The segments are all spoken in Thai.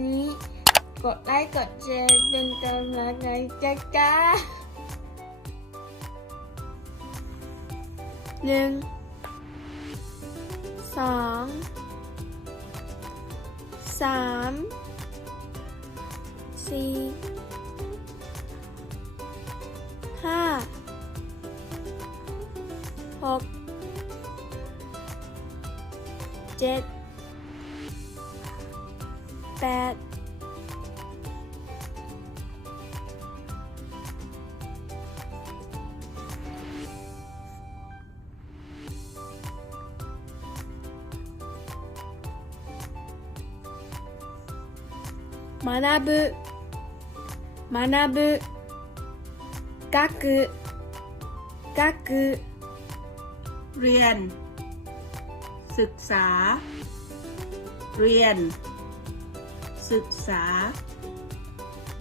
นี้กดไลค์กดแชร์เป็นกำลังใจจ้า1 2 3 4 5 6 7 8学ぶ学ぶ学学เรียนศึกษาเรียนศึกษา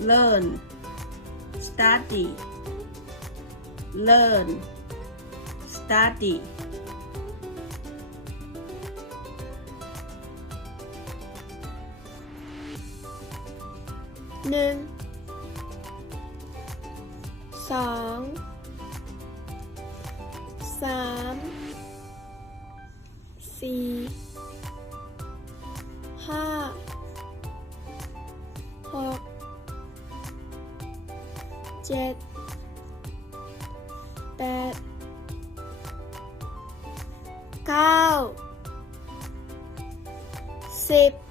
learn study learn study 1 2 3 4 5 6 7 8 9 10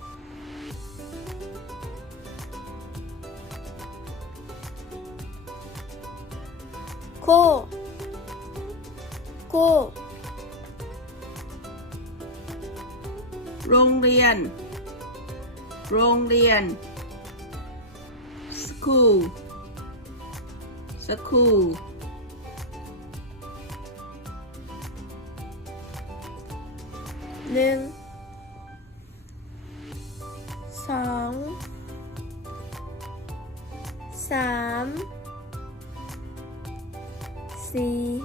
こう โรงเรียน school 1 2 3 4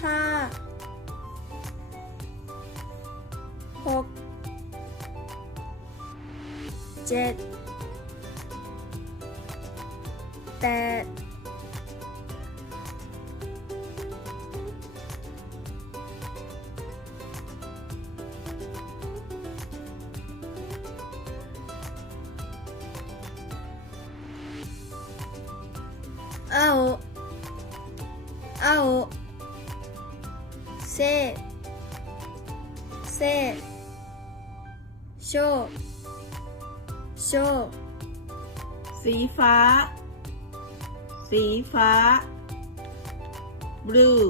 5 6 7 8青青小สีฟ้า blue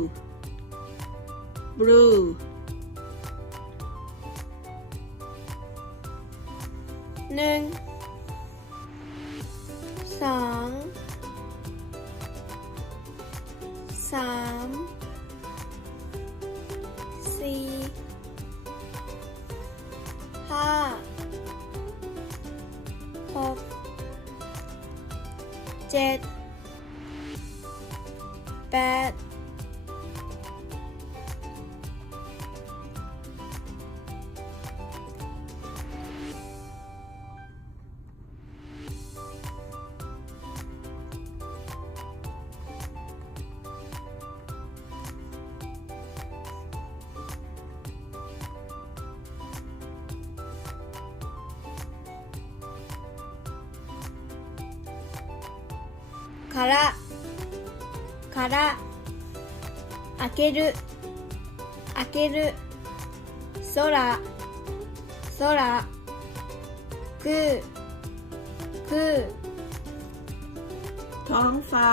1 2 3 4 5 6 7 8から開ける空空ท้องฟ้า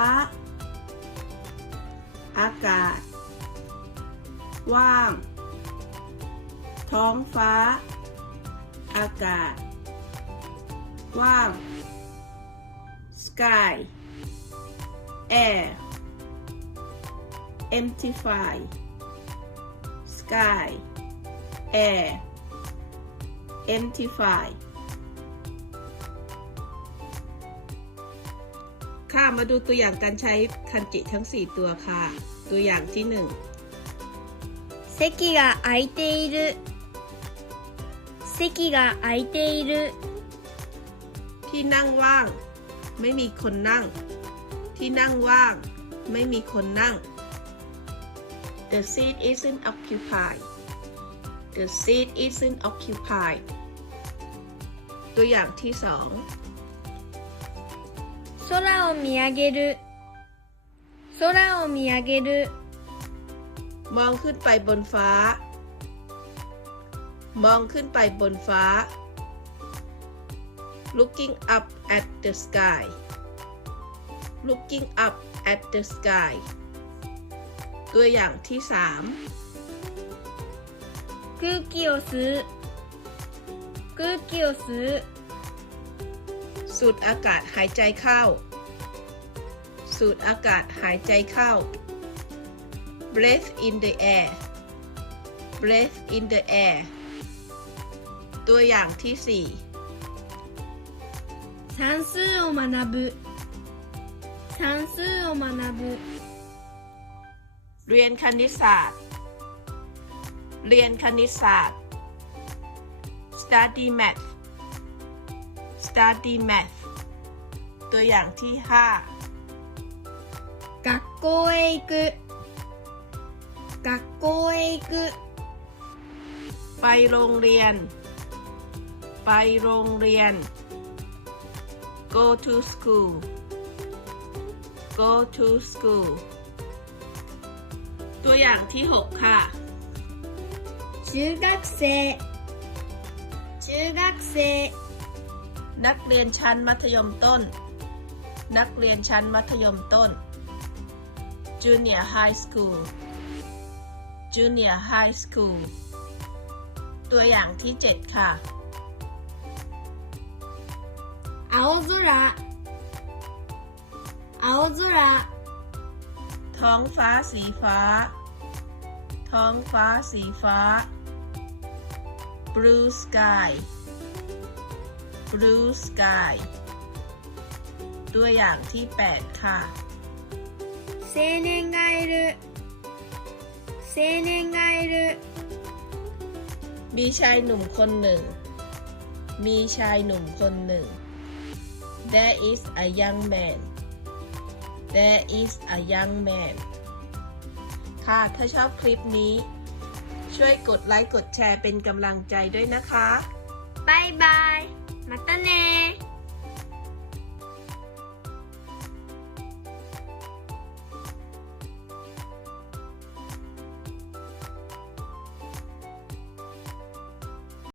อากาศ ว่าง ท้องฟ้า อากาศ ว่าง sky air empty sky air empty ค่ะมาดูตัวอย่างการใช้คันจิทั้ง4ตัวค่ะ ตัวอย่างที่1席が空いている席席が空いている ที่นั่งว่าง ไม่มีคนนั่ง ที่นั่งว่าง ไม่มีคนนั่ง The seat isn't occupied The seat isn't occupied ตัวอย่างที่สอง空を見上げる空を見上げる มองขึ้นไปบนฟ้า มองขึ้นไปบนฟ้า Looking up at the sky Looking up at the sky ตัวอย่างที่สาม空気を吸う空気を吸う สูดอากาศหายใจเข้า สูดอากาศหายใจเข้า Breathe in the air Breathe in the air ตัวอย่างที่สี่算数を学ぶ算数を学ぶ เรียนคณิตศาสตร์ เรียนคณิตศาสตร์ Study math Study math ตัวอย่างที่ห้า学校へ行く学校へ行く ไปโรงเรียน ไปโรงเรียน Go to school Go to school ตัวอย่างที่หกค่ะ中学生中学生 นักเรียนชั้นมัธยมต้น นักเรียนชั้นมัธยมต้น Junior high school Junior high school ตัวอย่างที่เจ็ดค่ะ青空青空 ท้องฟ้าสีฟ้า ท้องฟ้าสีฟ้า Blue sky Blue sky ตัวอย่างที่แปดค่ะ青年がいる青年がいる มีชายหนุ่มคนหนึ่ง มีชายหนุ่มคนหนึ่ง There is a young man There is a young man ค่ะถ้าชอบคลิปนี้ ช่วยกดไลค์กดแชร์เป็นกำลังใจด้วยนะคะバイバイまたね